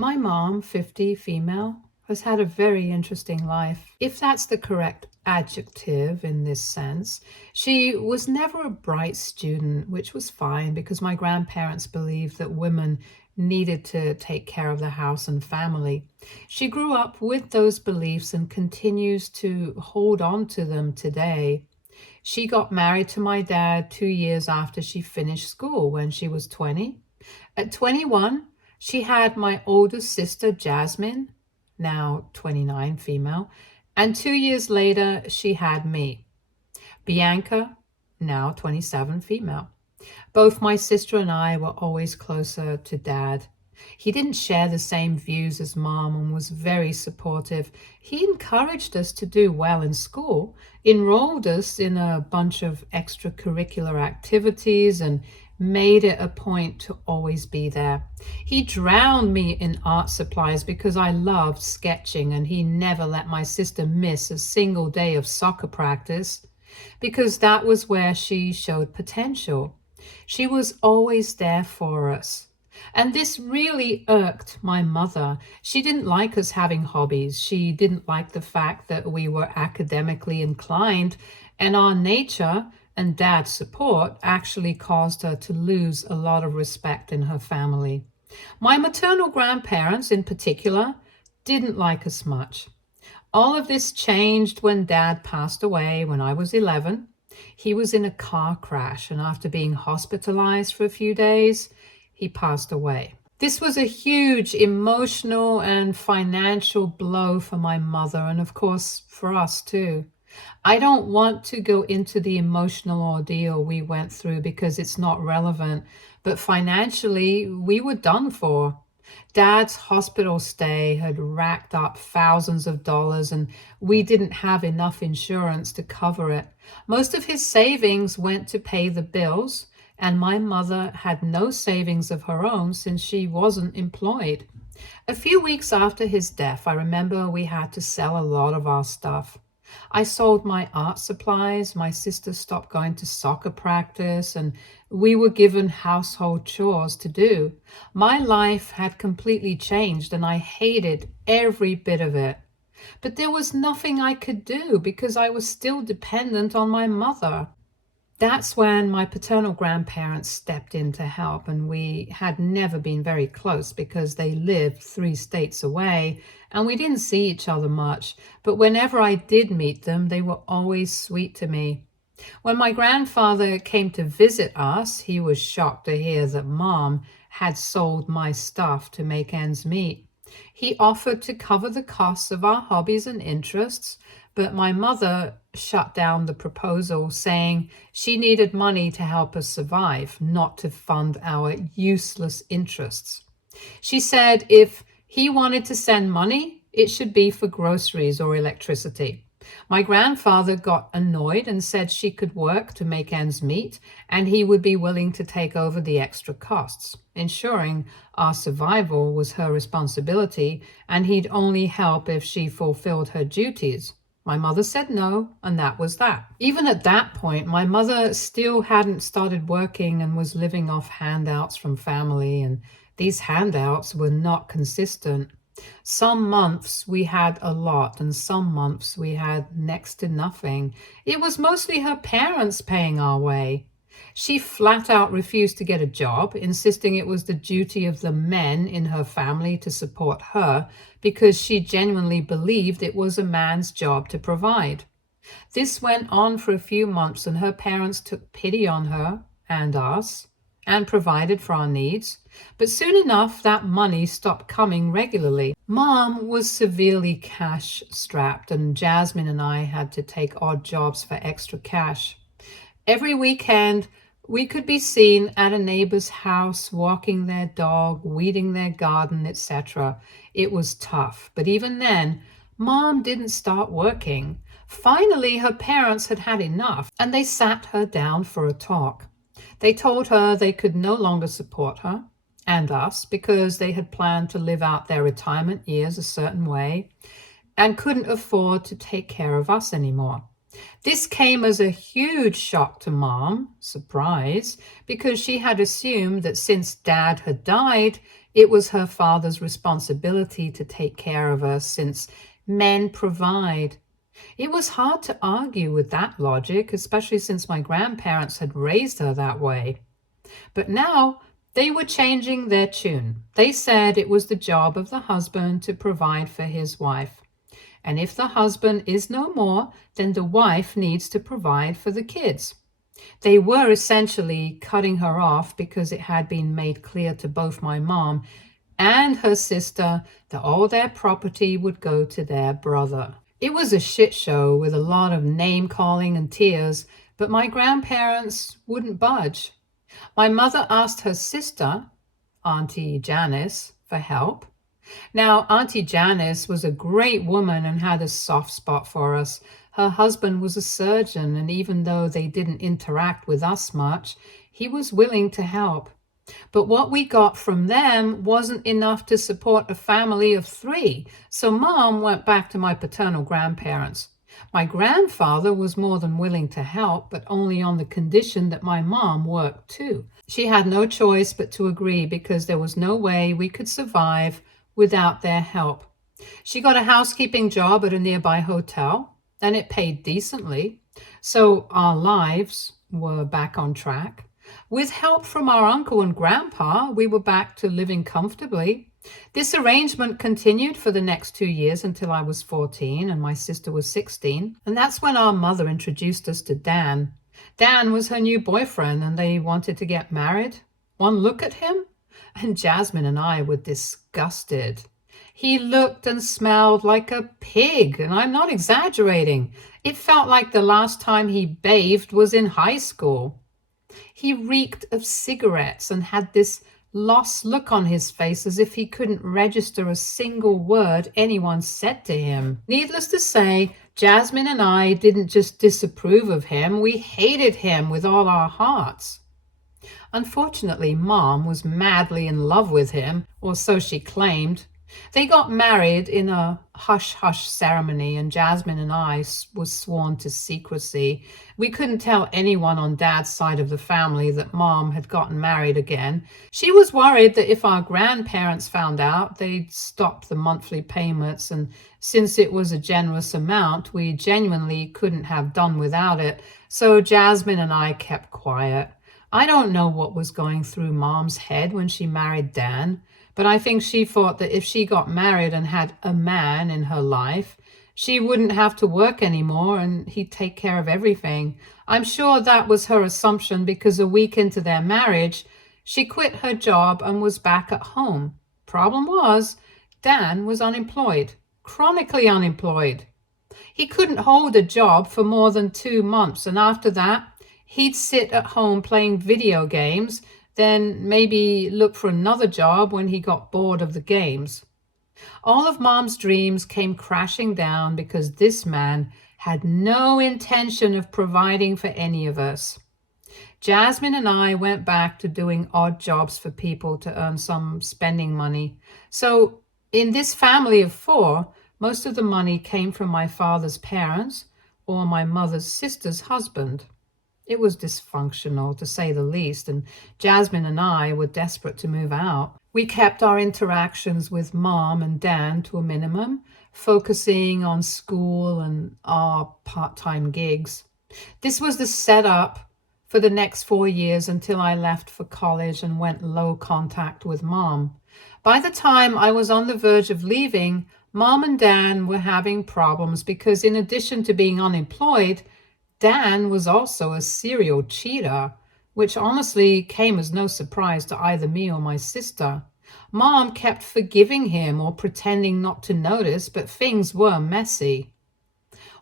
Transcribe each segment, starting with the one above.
My mom, 50, female, has had a very interesting life, if that's the correct adjective in this sense. She was never a bright student, which was fine because my grandparents believed that women needed to take care of the house and family. She grew up with those beliefs and continues to hold on to them today. She got married to my dad 2 years after she finished school when she was 20. At 21, she had my oldest sister, Jasmine, now 29, female, and 2 years later, she had me, Bianca, now 27, female. Both my sister and I were always closer to Dad. He didn't share the same views as Mom and was very supportive. He encouraged us to do well in school, enrolled us in a bunch of extracurricular activities, and made it a point to always be there. He drowned me in art supplies because I loved sketching, and he never let my sister miss a single day of soccer practice because that was where she showed potential. She was always there for us. And this really irked my mother. She didn't like us having hobbies. She didn't like the fact that we were academically inclined, and our nature and Dad's support actually caused her to lose a lot of respect in her family. My maternal grandparents, in particular, didn't like us much. All of this changed when Dad passed away when I was 11. He was in a car crash, and after being hospitalized for a few days, he passed away. This was a huge emotional and financial blow for my mother, and of course for us too. I don't want to go into the emotional ordeal we went through because it's not relevant, but financially, we were done for. Dad's hospital stay had racked up thousands of dollars, and we didn't have enough insurance to cover it. Most of his savings went to pay the bills, and my mother had no savings of her own since she wasn't employed. A few weeks after his death, I remember we had to sell a lot of our stuff. I sold my art supplies, my sister stopped going to soccer practice, and we were given household chores to do. My life had completely changed, and I hated every bit of it. But there was nothing I could do because I was still dependent on my mother. That's when my paternal grandparents stepped in to help, and we had never been very close because they lived 3 states away and we didn't see each other much. But whenever I did meet them, they were always sweet to me. When my grandfather came to visit us, he was shocked to hear that Mom had sold my stuff to make ends meet. He offered to cover the costs of our hobbies and interests, but my mother shut down the proposal, saying she needed money to help us survive, not to fund our useless interests. She said if he wanted to send money, it should be for groceries or electricity. My grandfather got annoyed and said she could work to make ends meet, and he would be willing to take over the extra costs. Ensuring our survival was her responsibility, and he'd only help if she fulfilled her duties. My mother said no, and that was that. Even at that point, my mother still hadn't started working and was living off handouts from family, and these handouts were not consistent. Some months we had a lot, and some months we had next to nothing. It was mostly her parents paying our way. She flat out refused to get a job, insisting it was the duty of the men in her family to support her because she genuinely believed it was a man's job to provide. This went on for a few months, and her parents took pity on her and us and provided for our needs. But soon enough, that money stopped coming regularly. Mom was severely cash strapped, and Jasmine and I had to take odd jobs for extra cash. Every weekend, we could be seen at a neighbor's house, walking their dog, weeding their garden, etc. It was tough, but even then, Mom didn't start working. Finally, her parents had had enough, and they sat her down for a talk. They told her they could no longer support her and us because they had planned to live out their retirement years a certain way and couldn't afford to take care of us anymore. This came as a huge shock to Mom, surprise, because she had assumed that since Dad had died, It was her father's responsibility to take care of us since men provide. It was hard to argue with that logic, especially since my grandparents had raised her that way. But now they were changing their tune. They said it was the job of the husband to provide for his wife. And if the husband is no more, then the wife needs to provide for the kids. They were essentially cutting her off because it had been made clear to both my mom and her sister that all their property would go to their brother. It was a shit show with a lot of name calling and tears, but my grandparents wouldn't budge. My mother asked her sister, Auntie Janice, for help. Now, Auntie Janice was a great woman and had a soft spot for us. Her husband was a surgeon, and even though they didn't interact with us much, he was willing to help. But what we got from them wasn't enough to support a family of 3, so Mom went back to my paternal grandparents. My grandfather was more than willing to help, but only on the condition that my mom worked too. She had no choice but to agree because there was no way we could survive without their help. She got a housekeeping job at a nearby hotel, and it paid decently, so our lives were back on track. With help from our uncle and grandpa, we were back to living comfortably. This arrangement continued for the next 2 years until I was 14 and my sister was 16, and that's when our mother introduced us to Dan. Dan was her new boyfriend, and they wanted to get married. One look at him, and Jasmine and I were disgusted. He looked and smelled like a pig, and I'm not exaggerating. It felt like the last time he bathed was in high school. He reeked of cigarettes and had this lost look on his face as if he couldn't register a single word anyone said to him. Needless to say, Jasmine and I didn't just disapprove of him, we hated him with all our hearts. Unfortunately, Mom was madly in love with him, or so she claimed. They got married in a hush-hush ceremony, and Jasmine and I was sworn to secrecy. We couldn't tell anyone on Dad's side of the family that Mom had gotten married again. She was worried that if our grandparents found out, they'd stop the monthly payments, and since it was a generous amount, we genuinely couldn't have done without it, so Jasmine and I kept quiet. I don't know what was going through Mom's head when she married Dan, but I think she thought that if she got married and had a man in her life, she wouldn't have to work anymore and he'd take care of everything. I'm sure that was her assumption because a week into their marriage, she quit her job and was back at home. Problem was, Dan was unemployed, chronically unemployed. He couldn't hold a job for more than 2 months, and after that, he'd sit at home playing video games, then maybe look for another job when he got bored of the games. All of Mom's dreams came crashing down because this man had no intention of providing for any of us. Jasmine and I went back to doing odd jobs for people to earn some spending money. So in this family of 4, most of the money came from my father's parents or my mother's sister's husband. It was dysfunctional, to say the least, and Jasmine and I were desperate to move out. We kept our interactions with Mom and Dan to a minimum, focusing on school and our part-time gigs. This was the setup for the next 4 years until I left for college and went low contact with Mom. By the time I was on the verge of leaving, Mom and Dan were having problems because in addition to being unemployed, Dan was also a serial cheater, which honestly came as no surprise to either me or my sister. Mom kept forgiving him or pretending not to notice, but things were messy.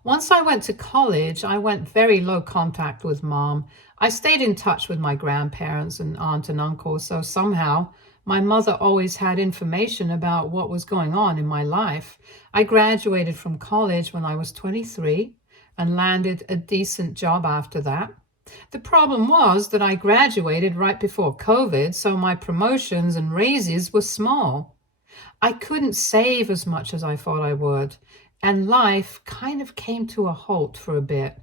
Once I went to college, I went very low contact with Mom. I stayed in touch with my grandparents and aunt and uncle, so somehow my mother always had information about what was going on in my life. I graduated from college when I was 23. And landed a decent job after that. The problem was that I graduated right before COVID, so my promotions and raises were small. I couldn't save as much as I thought I would, and life kind of came to a halt for a bit.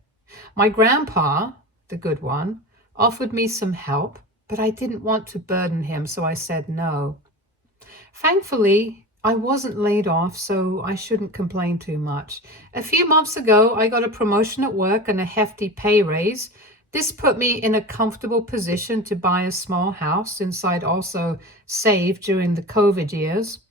My grandpa, the good one, offered me some help, but I didn't want to burden him, so I said no. Thankfully, I wasn't laid off, so I shouldn't complain too much. A few months ago, I got a promotion at work and a hefty pay raise. This put me in a comfortable position to buy a small house since I'd also saved during the COVID years.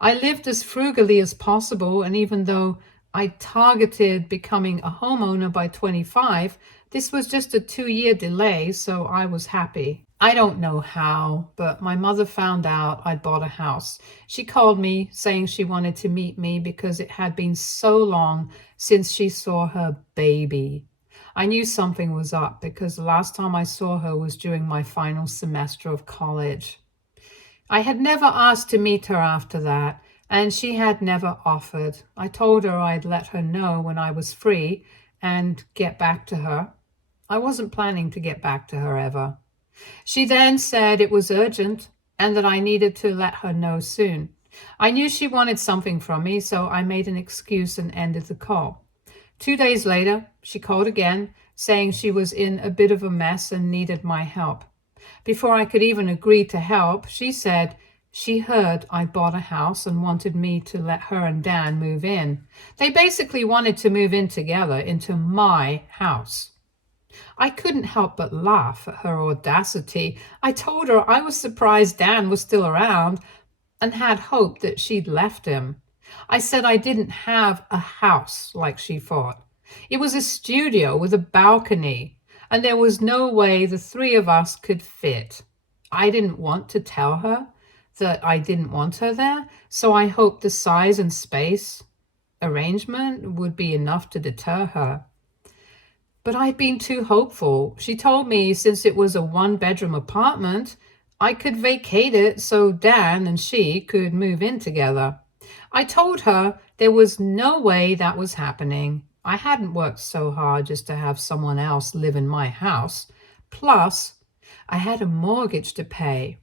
I lived as frugally as possible, and even though I targeted becoming a homeowner by 25, this was just a 2-year delay, so I was happy. I don't know how, but my mother found out I'd bought a house. She called me saying she wanted to meet me because it had been so long since she saw her baby. I knew something was up because the last time I saw her was during my final semester of college. I had never asked to meet her after that, and she had never offered. I told her I'd let her know when I was free and get back to her. I wasn't planning to get back to her ever. She then said it was urgent and that I needed to let her know soon. I knew she wanted something from me, so I made an excuse and ended the call. 2 days later, she called again, saying she was in a bit of a mess and needed my help. Before I could even agree to help, she said she heard I bought a house and wanted me to let her and Dan move in. They basically wanted to move in together into my house. I couldn't help but laugh at her audacity. I told her I was surprised Dan was still around and had hoped that she'd left him. I said I didn't have a house like she thought. It was a studio with a balcony, and there was no way the three of us could fit. I didn't want to tell her that I didn't want her there, so I hoped the size and space arrangement would be enough to deter her. But I'd been too hopeful. She told me since it was a 1-bedroom apartment, I could vacate it so Dan and she could move in together. I told her there was no way that was happening. I hadn't worked so hard just to have someone else live in my house. Plus, I had a mortgage to pay.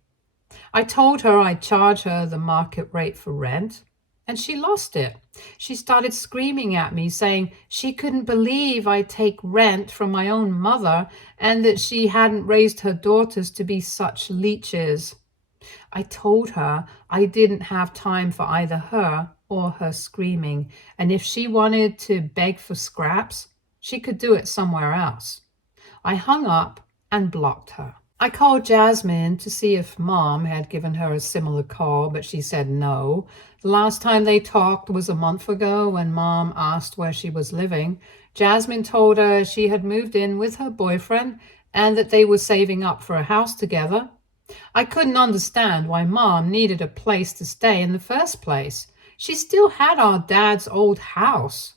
I told her I'd charge her the market rate for rent, and she lost it. She started screaming at me, saying she couldn't believe I'd take rent from my own mother and that she hadn't raised her daughters to be such leeches. I told her I didn't have time for either her or her screaming, and if she wanted to beg for scraps, she could do it somewhere else. I hung up and blocked her. I called Jasmine to see if Mom had given her a similar call, but she said no. The last time they talked was a month ago when Mom asked where she was living. Jasmine told her she had moved in with her boyfriend and that they were saving up for a house together. I couldn't understand why Mom needed a place to stay in the first place. She still had our dad's old house,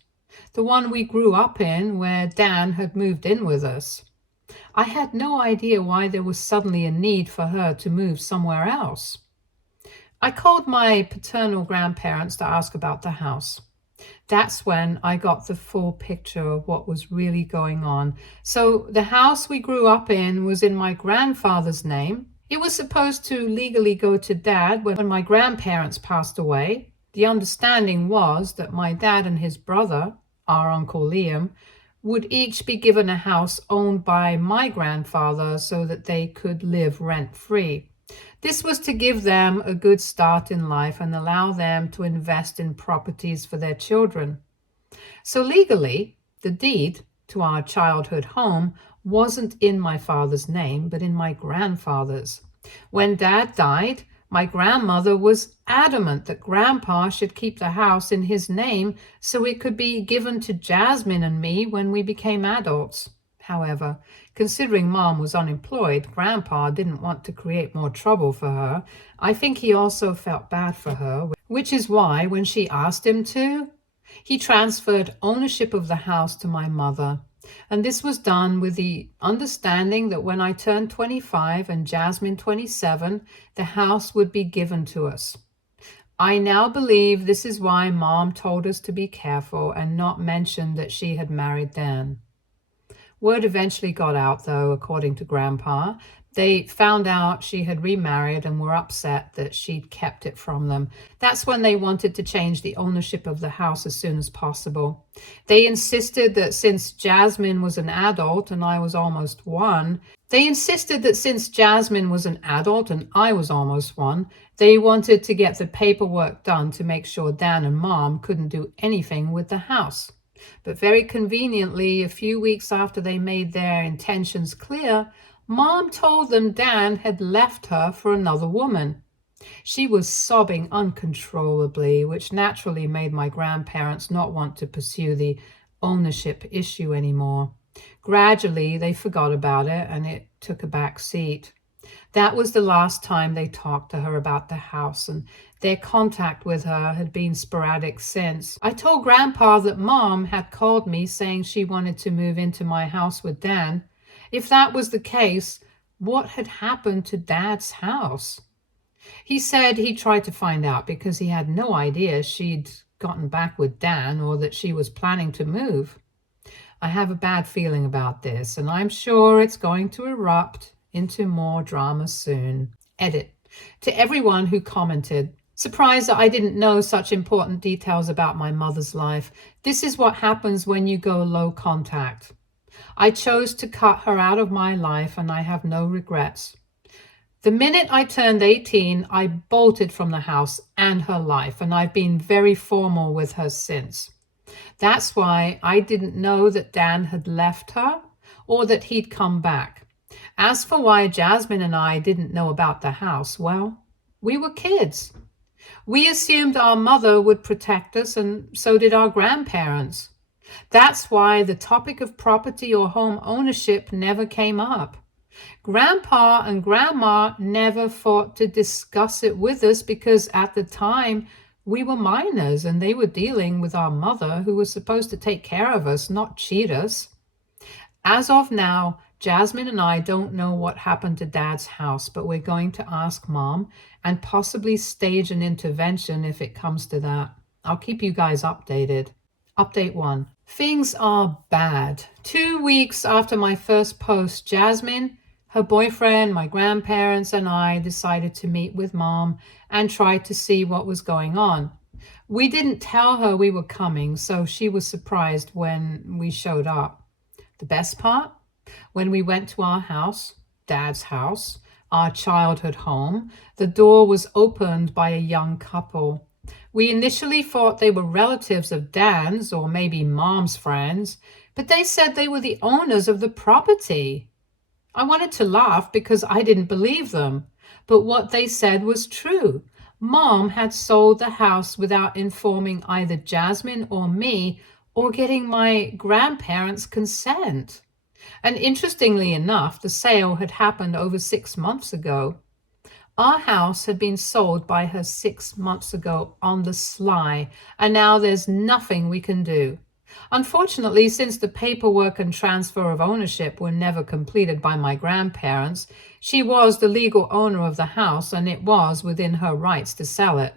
the one we grew up in where Dan had moved in with us. I had no idea why there was suddenly a need for her to move somewhere else. I called my paternal grandparents to ask about the house. That's when I got the full picture of what was really going on. So the house we grew up in was in my grandfather's name. It was supposed to legally go to Dad when my grandparents passed away. The understanding was that my dad and his brother, our Uncle Liam, would each be given a house owned by my grandfather so that they could live rent-free. This was to give them a good start in life and allow them to invest in properties for their children. So legally, the deed to our childhood home wasn't in my father's name, but in my grandfather's. When Dad died, my grandmother was adamant that Grandpa should keep the house in his name so it could be given to Jasmine and me when we became adults. However, considering Mom was unemployed, Grandpa didn't want to create more trouble for her. I think he also felt bad for her, which is why when she asked him to, he transferred ownership of the house to my mother. And this was done with the understanding that when I turned 25 and Jasmine 27, the house would be given to us. I now believe this is why Mom told us to be careful and not mention that she had married Dan. Word eventually got out, though, according to Grandpa. They found out she had remarried and were upset that she'd kept it from them. That's when they wanted to change the ownership of the house as soon as possible. They insisted that since Jasmine was an adult and I was almost one, They insisted that since Jasmine was an adult and I was almost one, they wanted to get the paperwork done to make sure Dan and Mom couldn't do anything with the house. But very conveniently, a few weeks after they made their intentions clear, Mom told them Dan had left her for another woman. She was sobbing uncontrollably, which naturally made my grandparents not want to pursue the ownership issue anymore. Gradually, they forgot about it and it took a back seat. That was the last time they talked to her about the house, and their contact with her had been sporadic since. I told Grandpa that Mom had called me saying she wanted to move into my house with Dan. If that was the case, what had happened to Dad's house? He said he tried to find out because he had no idea she'd gotten back with Dan or that she was planning to move. I have a bad feeling about this, and I'm sure it's going to erupt into more drama soon. Edit. To everyone who commented, surprised that I didn't know such important details about my mother's life. This is what happens when you go low contact. I chose to cut her out of my life, and I have no regrets. The minute I turned 18, I bolted from the house and her life, and I've been very formal with her since. That's why I didn't know that Dan had left her or that he'd come back. As for why Jasmine and I didn't know about the house, well, we were kids. We assumed our mother would protect us, and so did our grandparents. That's why the topic of property or home ownership never came up. Grandpa and Grandma never thought to discuss it with us because at the time we were minors and they were dealing with our mother, who was supposed to take care of us, not cheat us. As of now, Jasmine and I don't know what happened to Dad's house, but we're going to ask Mom and possibly stage an intervention if it comes to that. I'll keep you guys updated. Update 1. Things are bad. 2 weeks after my first post, Jasmine, her boyfriend, my grandparents, and I decided to meet with Mom and try to see what was going on. We didn't tell her we were coming, so she was surprised when we showed up. The best part? When we went to our house, Dad's house, our childhood home, the door was opened by a young couple. We initially thought they were relatives of Dan's or maybe Mom's friends, but they said they were the owners of the property. I wanted to laugh because I didn't believe them, but what they said was true. Mom had sold the house without informing either Jasmine or me or getting my grandparents' consent. And interestingly enough, the sale had happened over 6 months ago. Our house had been sold by her 6 months ago on the sly, and now there's nothing we can do. Unfortunately, since the paperwork and transfer of ownership were never completed by my grandparents, she was the legal owner of the house and it was within her rights to sell it.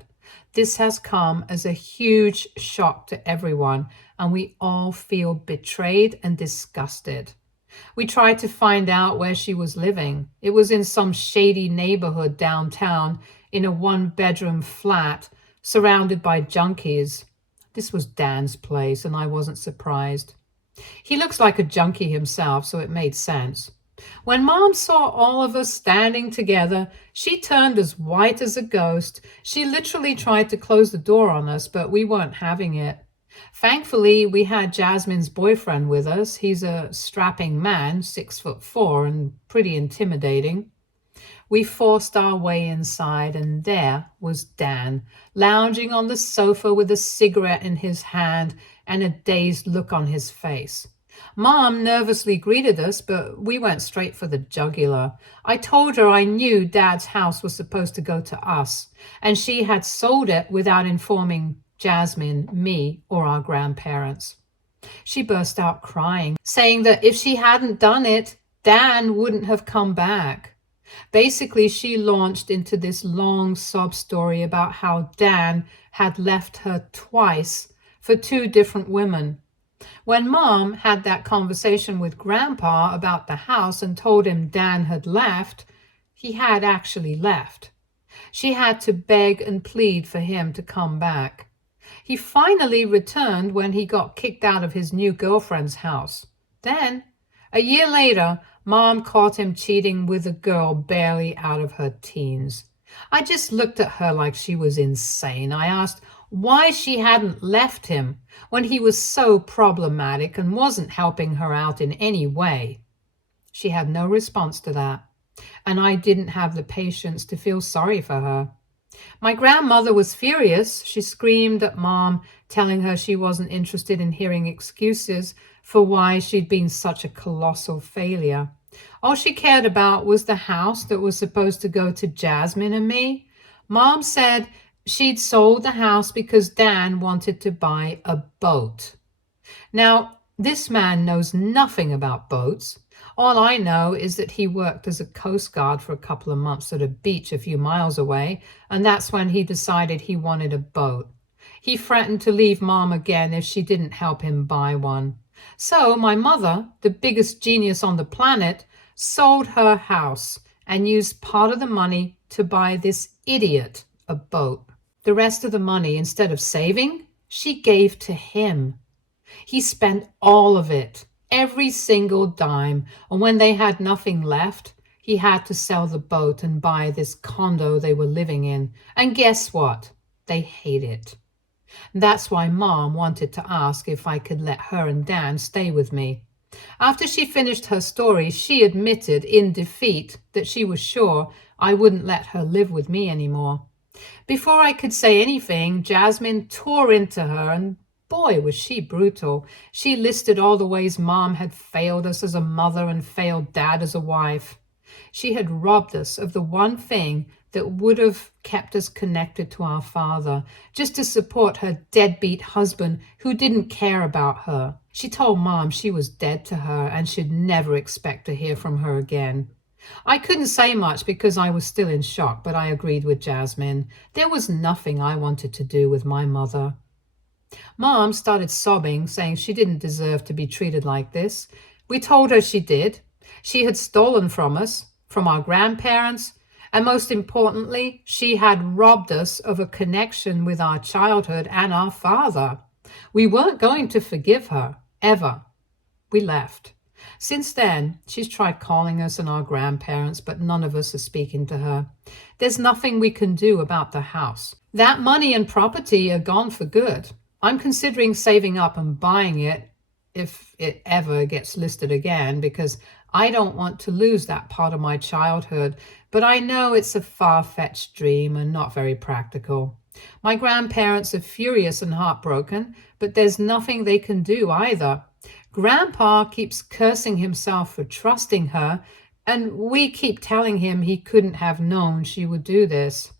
This has come as a huge shock to everyone, and we all feel betrayed and disgusted. We tried to find out where she was living. It was in some shady neighborhood downtown in a one-bedroom flat surrounded by junkies. This was Dan's place, and I wasn't surprised. He looks like a junkie himself, so it made sense. When Mom saw all of us standing together, she turned as white as a ghost. She literally tried to close the door on us, but we weren't having it. Thankfully, we had Jasmine's boyfriend with us. He's a strapping man, 6'4", and pretty intimidating. We forced our way inside, and there was Dan, lounging on the sofa with a cigarette in his hand and a dazed look on his face. Mom nervously greeted us, but we went straight for the jugular. I told her I knew Dad's house was supposed to go to us, and she had sold it without informing Jasmine, me, or our grandparents. She burst out crying, saying that if she hadn't done it, Dan wouldn't have come back. Basically, she launched into this long sob story about how Dan had left her twice for 2 different women. When Mom had that conversation with Grandpa about the house and told him Dan had left, he had actually left. She had to beg and plead for him to come back. He finally returned when he got kicked out of his new girlfriend's house. Then, a year later, Mom caught him cheating with a girl barely out of her teens. I just looked at her like she was insane. I asked why she hadn't left him when he was so problematic and wasn't helping her out in any way. She had no response to that, and I didn't have the patience to feel sorry for her. My grandmother was furious. She screamed at Mom, telling her she wasn't interested in hearing excuses for why she'd been such a colossal failure. All she cared about was the house that was supposed to go to Jasmine and me. Mom said she'd sold the house because Dan wanted to buy a boat. Now, this man knows nothing about boats. All I know is that he worked as a coast guard for a couple of months at a beach a few miles away, and that's when he decided he wanted a boat. He threatened to leave Mom again if she didn't help him buy one. So my mother, the biggest genius on the planet, sold her house and used part of the money to buy this idiot a boat. The rest of the money, instead of saving, she gave to him. He spent all of it, every single dime, and when they had nothing left, he had to sell the boat and buy this condo they were living in. And guess what? They hate it. That's why Mom wanted to ask if I could let her and Dan stay with me. After she finished her story, she admitted in defeat that she was sure I wouldn't let her live with me anymore. Before I could say anything, Jasmine tore into her, and boy, was she brutal. She listed all the ways Mom had failed us as a mother and failed Dad as a wife. She had robbed us of the one thing that would have kept us connected to our father, just to support her deadbeat husband who didn't care about her. She told Mom she was dead to her and should never expect to hear from her again. I couldn't say much because I was still in shock, but I agreed with Jasmine. There was nothing I wanted to do with my mother. Mom started sobbing, saying she didn't deserve to be treated like this. We told her she did. She had stolen from us, from our grandparents, and most importantly, she had robbed us of a connection with our childhood and our father. We weren't going to forgive her, ever. We left. Since then, she's tried calling us and our grandparents, but none of us are speaking to her. There's nothing we can do about the house. That money and property are gone for good. I'm considering saving up and buying it if it ever gets listed again, because I don't want to lose that part of my childhood, but I know it's a far-fetched dream and not very practical. My grandparents are furious and heartbroken, but there's nothing they can do either. Grandpa keeps cursing himself for trusting her, and we keep telling him he couldn't have known she would do this.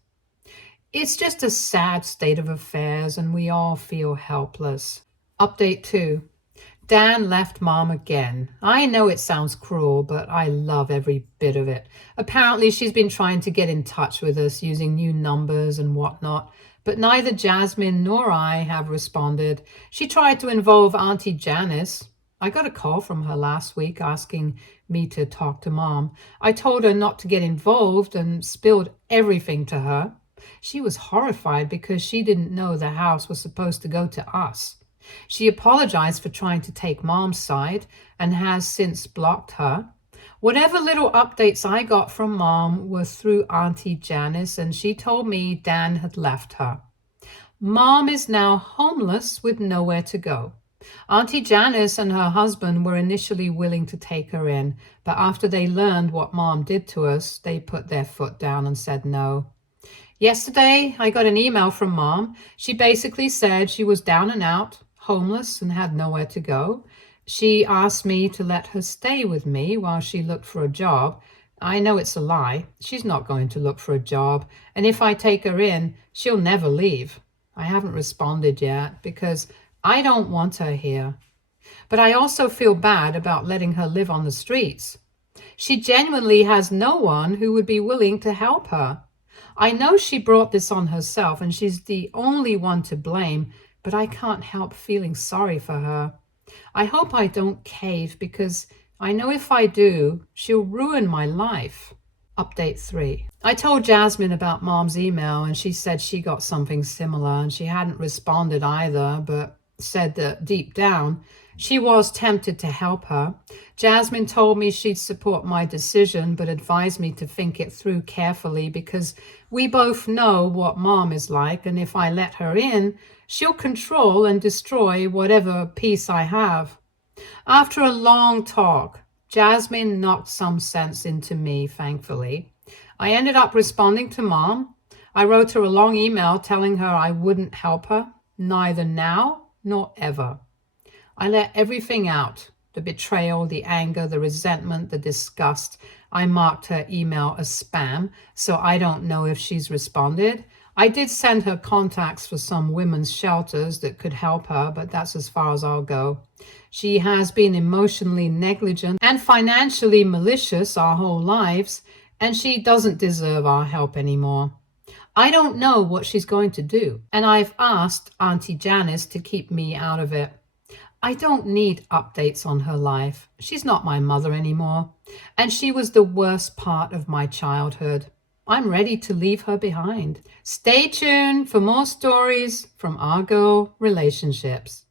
It's just a sad state of affairs, and we all feel helpless. Update 2. Dan left Mom again. I know it sounds cruel, but I love every bit of it. Apparently, she's been trying to get in touch with us using new numbers and whatnot, but neither Jasmine nor I have responded. She tried to involve Auntie Janice. I got a call from her last week asking me to talk to Mom. I told her not to get involved and spilled everything to her. She was horrified because she didn't know the house was supposed to go to us. She apologized for trying to take Mom's side and has since blocked her. Whatever little updates I got from Mom were through Auntie Janice, and she told me Dan had left her. Mom is now homeless with nowhere to go. Auntie Janice and her husband were initially willing to take her in, but after they learned what Mom did to us, they put their foot down and said no. Yesterday, I got an email from Mom. She basically said she was down and out, homeless, and had nowhere to go. She asked me to let her stay with me while she looked for a job. I know it's a lie. She's not going to look for a job, and if I take her in, she'll never leave. I haven't responded yet because I don't want her here. But I also feel bad about letting her live on the streets. She genuinely has no one who would be willing to help her. I know she brought this on herself and she's the only one to blame, but I can't help feeling sorry for her. I hope I don't cave because I know if I do, she'll ruin my life. Update 3. I told Jasmine about Mom's email and she said she got something similar and she hadn't responded either, but said that deep down, she was tempted to help her. Jasmine told me she'd support my decision, but advised me to think it through carefully because we both know what Mom is like, and if I let her in, she'll control and destroy whatever peace I have. After a long talk, Jasmine knocked some sense into me, thankfully. I ended up responding to Mom. I wrote her a long email telling her I wouldn't help her, neither now nor ever. I let everything out, the betrayal, the anger, the resentment, the disgust. I marked her email as spam, so I don't know if she's responded. I did send her contacts for some women's shelters that could help her, but that's as far as I'll go. She has been emotionally negligent and financially malicious our whole lives, and she doesn't deserve our help anymore. I don't know what she's going to do, and I've asked Auntie Janice to keep me out of it. I don't need updates on her life. She's not my mother anymore, and she was the worst part of my childhood. I'm ready to leave her behind. Stay tuned for more stories from our girl relationships.